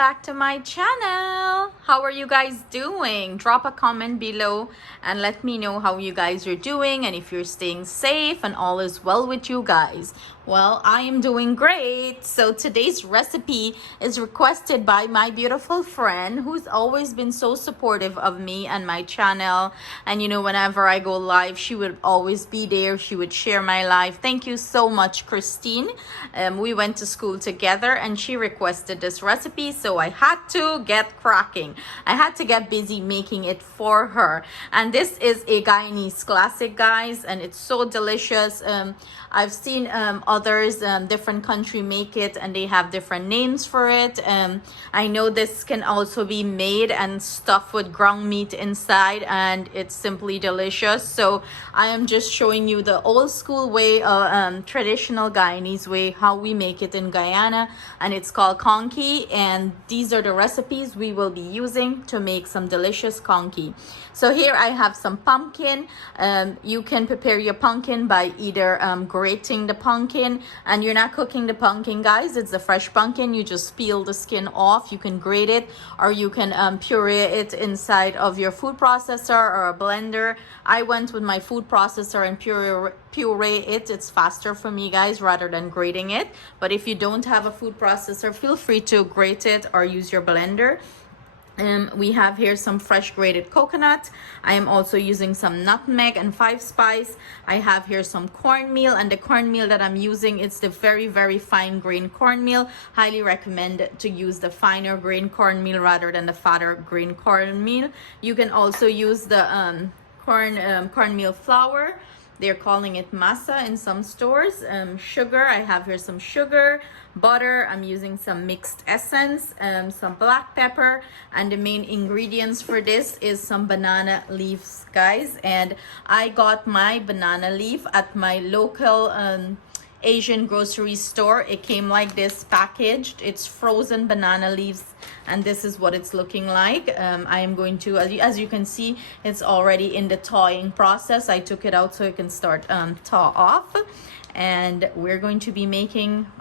back to my channel. How are you guys doing? Drop a comment below and let me know how you guys are doing and if you're staying safe and all is well with you guys. Well, I am doing great. So today's recipe is requested by my beautiful friend who's always been so supportive of me and my channel. And you know, whenever I go live, she would always be there. She would share my live. Thank you so much, Christine. We went to school together and she requested this recipe, so I had to get cracking. I had to get busy making it for her. And this is a Guyanese classic, guys, and it's so delicious. I've seen others, different country make it and they have different names for it. I know this can also be made and stuffed with ground meat inside, and it's simply delicious. So I am just showing you the old school way, traditional Guyanese way, how we make it in Guyana, and it's called conkie, and these are the recipes we will be using to make some delicious conkie. So here I have some pumpkin. You can prepare your pumpkin by either grating the pumpkin, and you're not cooking the pumpkin, guys. It's the fresh pumpkin. You just peel the skin off. You can grate it, or you can puree it inside of your food processor or a blender. I went with my food processor and puree it. It's faster for me, guys, rather than grating it. But if you don't have a food processor, feel free to grate it or use your blender. We have here some fresh grated coconut. I am also using some nutmeg and 5 spice. I have here some cornmeal, and the cornmeal that I'm using, it's the very fine grain cornmeal. Highly recommend to use the finer grain cornmeal rather than the fatter grain cornmeal. You can also use the cornmeal flour. They're calling it masa in some stores. Sugar, I have here some sugar, butter, I'm using some mixed essence, some black pepper, and the main ingredients for this is some banana leaves, guys. And I got my banana leaf at my local Asian grocery store. It came like this packaged. It's frozen banana leaves, and this is what it's looking like. I am going to, as you can see, it's already in the thawing process. I took it out so it can start thaw off, and we're going to be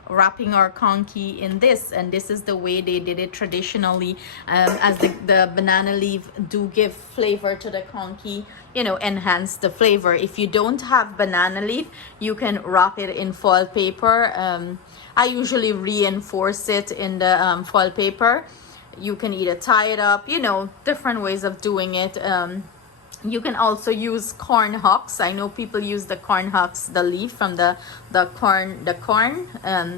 wrapping our conkie in this, and this is the way they did it traditionally, as the banana leaf do give flavor to the conkie, you know, enhance the flavor. If you don't have banana leaf, you can wrap it in foil paper. I usually reinforce it in the foil paper. You can either tie it up, you know, different ways of doing it. You can also use corn husks. I know people use the corn husks, the leaf from the corn.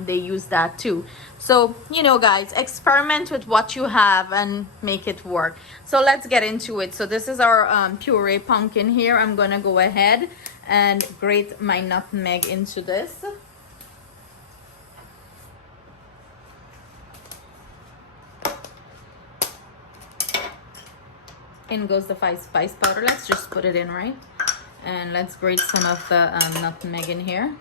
They use that too. So, you know, guys, experiment with what you have and make it work. So let's get into it. So this is our puree pumpkin here. I'm gonna go ahead and grate my nutmeg into this. In goes the 5 spice powder. Let's just put it in, right? And let's grate some of the nutmeg in here.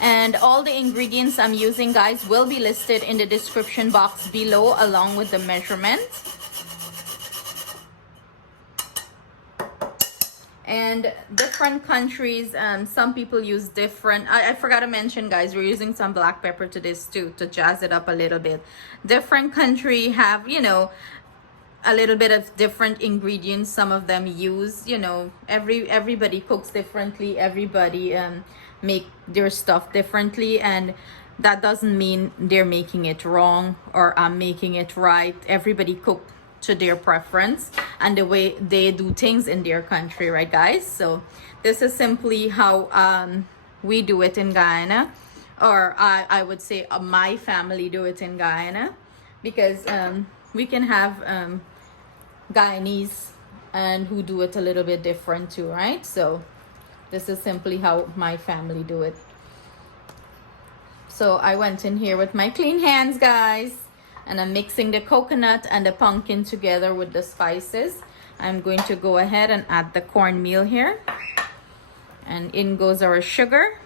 And all the ingredients I'm using, guys, will be listed in the description box below along with the measurements. And different countries, some people use different, I forgot to mention, guys, we're using some black pepper to this too, to jazz it up a little bit. Different country have, you know, a little bit of different ingredients. Some of them use, you know, everybody cooks differently. Everybody make their stuff differently, and that doesn't mean they're making it wrong or I'm making it right. Everybody cook to their preference and the way they do things in their country, right, guys? So this is simply how we do it in Guyana, or I would say my family do it in Guyana, because we can have Guyanese and who do it a little bit different too, right? So this is simply how my family do it. So I went in here with my clean hands, guys, and I'm mixing the coconut and the pumpkin together with the spices. I'm going to go ahead and add the cornmeal here, and in goes our sugar.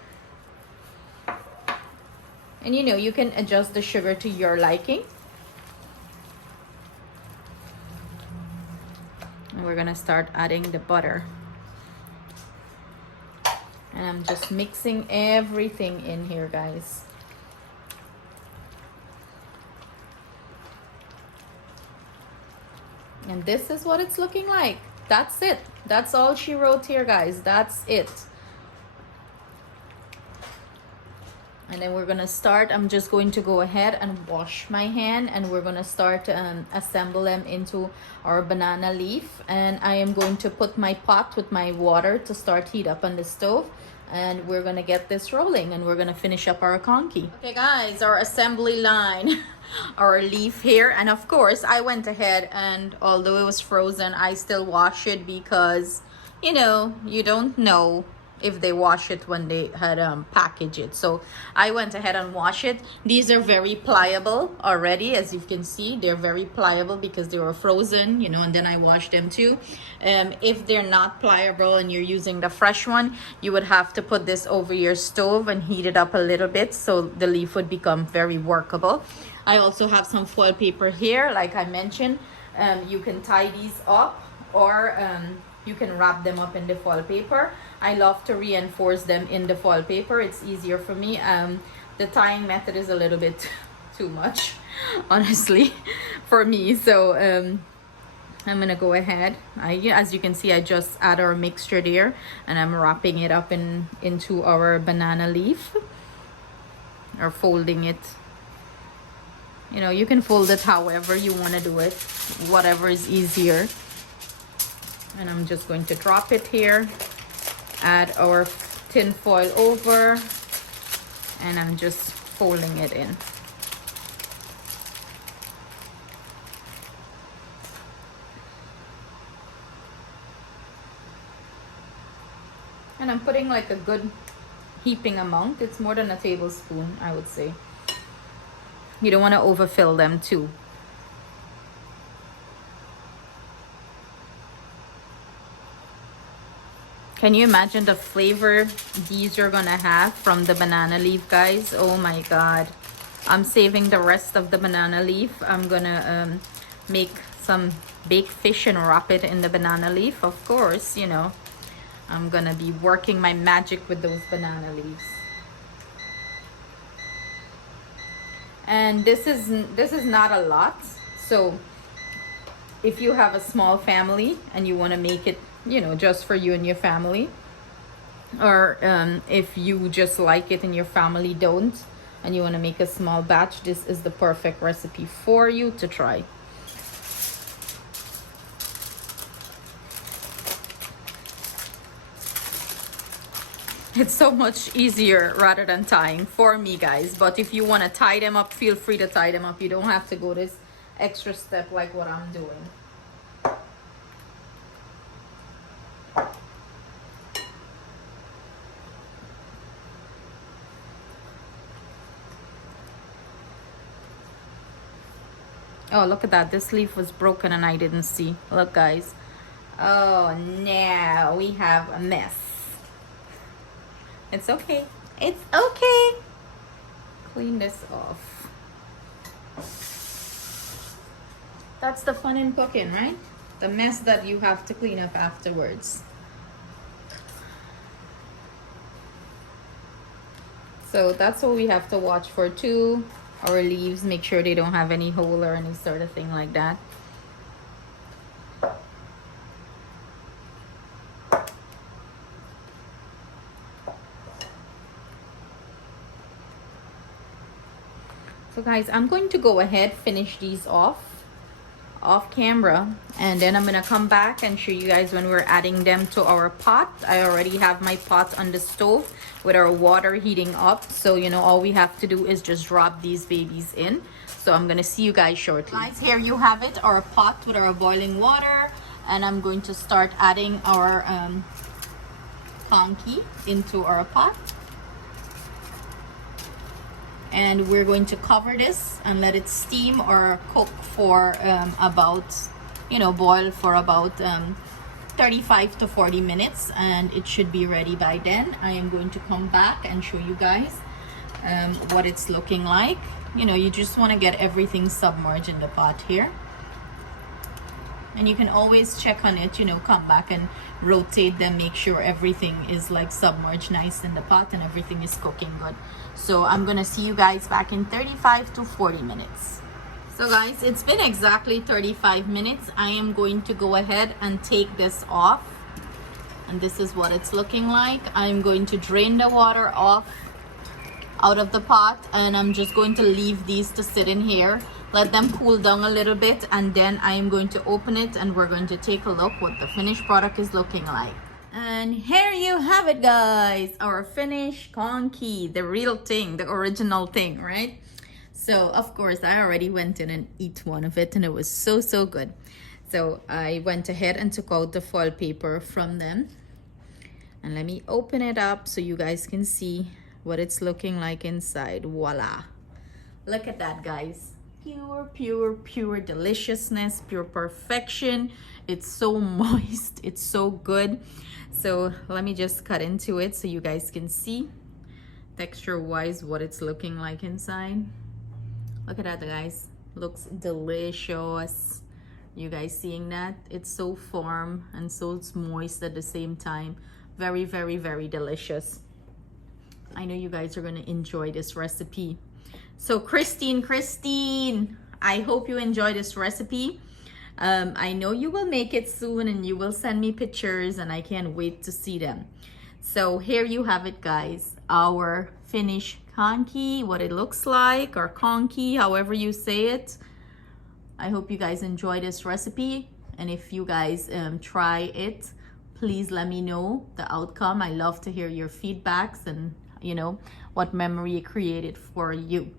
And you know, you can adjust the sugar to your liking. And we're gonna start adding the butter. And I'm just mixing everything in here, guys. And this is what it's looking like. That's it. That's all she wrote here, guys. That's it. And then we're gonna start. I'm just going to go ahead and wash my hand, and we're gonna start assemble them into our banana leaf. And I am going to put my pot with my water to start heat up on the stove, and we're gonna get this rolling, and we're gonna finish up our conky. Okay guys, our assembly line, our leaf here. And of course I went ahead, and although it was frozen, I still wash it, because you know, you don't know if they wash it when they had packaged it. So I went ahead and washed it. These are very pliable already, as you can see. They're very pliable because they were frozen, you know, and then I washed them too. If they're not pliable and you're using the fresh one, you would have to put this over your stove and heat it up a little bit so the leaf would become very workable. I also have some foil paper here, like I mentioned. You can tie these up, or you can wrap them up in the foil paper. I love to reinforce them in the foil paper. It's easier for me. The tying method is a little bit too much, honestly, for me. So I'm gonna go ahead. As you can see, I just add our mixture there, and I'm wrapping it up into our banana leaf, or folding it. You know, you can fold it however you want to do it, whatever is easier. And I'm just going to drop it here, add our tin foil over, and I'm just folding it in. And I'm putting like a good heaping amount. It's more than a tablespoon, I would say. You don't want to overfill them too. Can you imagine the flavor these are gonna have from the banana leaf, guys? Oh my god. I'm saving the rest of the banana leaf. I'm gonna make some baked fish and wrap it in the banana leaf. Of course, you know, I'm gonna be working my magic with those banana leaves. And this is not a lot. So if you have a small family and you want to make it, you know, just for you and your family, or if you just like it and your family don't, and you want to make a small batch, this is the perfect recipe for you to try. It's so much easier rather than tying for me, guys. But if you want to tie them up, feel free to tie them up. You don't have to go this extra step like what I'm doing. Oh, look at that. This leaf was broken and I didn't see. Look, guys. Oh, now we have a mess. It's okay. It's okay. Clean this off. That's the fun in cooking, right? The mess that you have to clean up afterwards. So that's what we have to watch for too. Our leaves, make sure they don't have any hole or any sort of thing like that. So guys, I'm going to go ahead, finish these off camera, and then I'm gonna come back and show you guys when we're adding them to our pot. I already have my pot on the stove with our water heating up, so you know, all we have to do is just drop these babies in. So I'm gonna see you guys shortly. Guys, here you have it, our pot with our boiling water, and I'm going to start adding our conky into our pot. And we're going to cover this and let it steam or cook for about, you know, boil for about 35 to 40 minutes, and it should be ready by then. I am going to come back and show you guys what it's looking like. You know, you just want to get everything submerged in the pot here. And you can always check on it, you know, come back and rotate them, make sure everything is like submerged nice in the pot and everything is cooking good. So I'm gonna see you guys back in 35 to 40 minutes. So guys, it's been exactly 35 minutes. I am going to go ahead and take this off, and this is what it's looking like. I'm going to drain the water off out of the pot, and I'm just going to leave these to sit in here, let them cool down a little bit, and then I am going to open it and we're going to take a look what the finished product is looking like. And here you have it, guys, our finished conkie, the real thing, the original thing, right? So of course I already went in and eat one of it, and it was so good. So I went ahead and took out the foil paper from them, and let me open it up so you guys can see what it's looking like inside. Voila, look at that, guys. Pure deliciousness, pure perfection. It's so moist, it's so good. So let me just cut into it so you guys can see texture wise what it's looking like inside. Look at that, guys, looks delicious. You guys seeing that? It's so firm and so it's moist at the same time. Very delicious. I know you guys are going to enjoy this recipe. So Christine, I hope you enjoy this recipe. I know you will make it soon and you will send me pictures, and I can't wait to see them. So here you have it, guys, our finished conkie, what it looks like, or conkie, however you say it. I hope you guys enjoy this recipe, and if you guys try it, please let me know the outcome. I love to hear your feedbacks and, you know, what memory it created for you.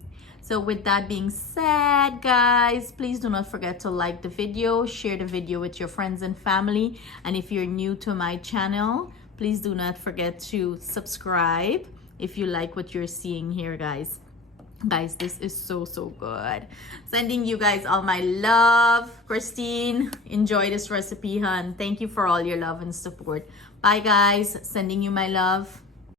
So with that being said, guys, please do not forget to like the video, share the video with your friends and family, and if you're new to my channel, please do not forget to subscribe if you like what you're seeing here, guys. Guys, this is so good. Sending you guys all my love. Christine, enjoy this recipe, hun. Thank you for all your love and support. Bye, guys. Sending you my love.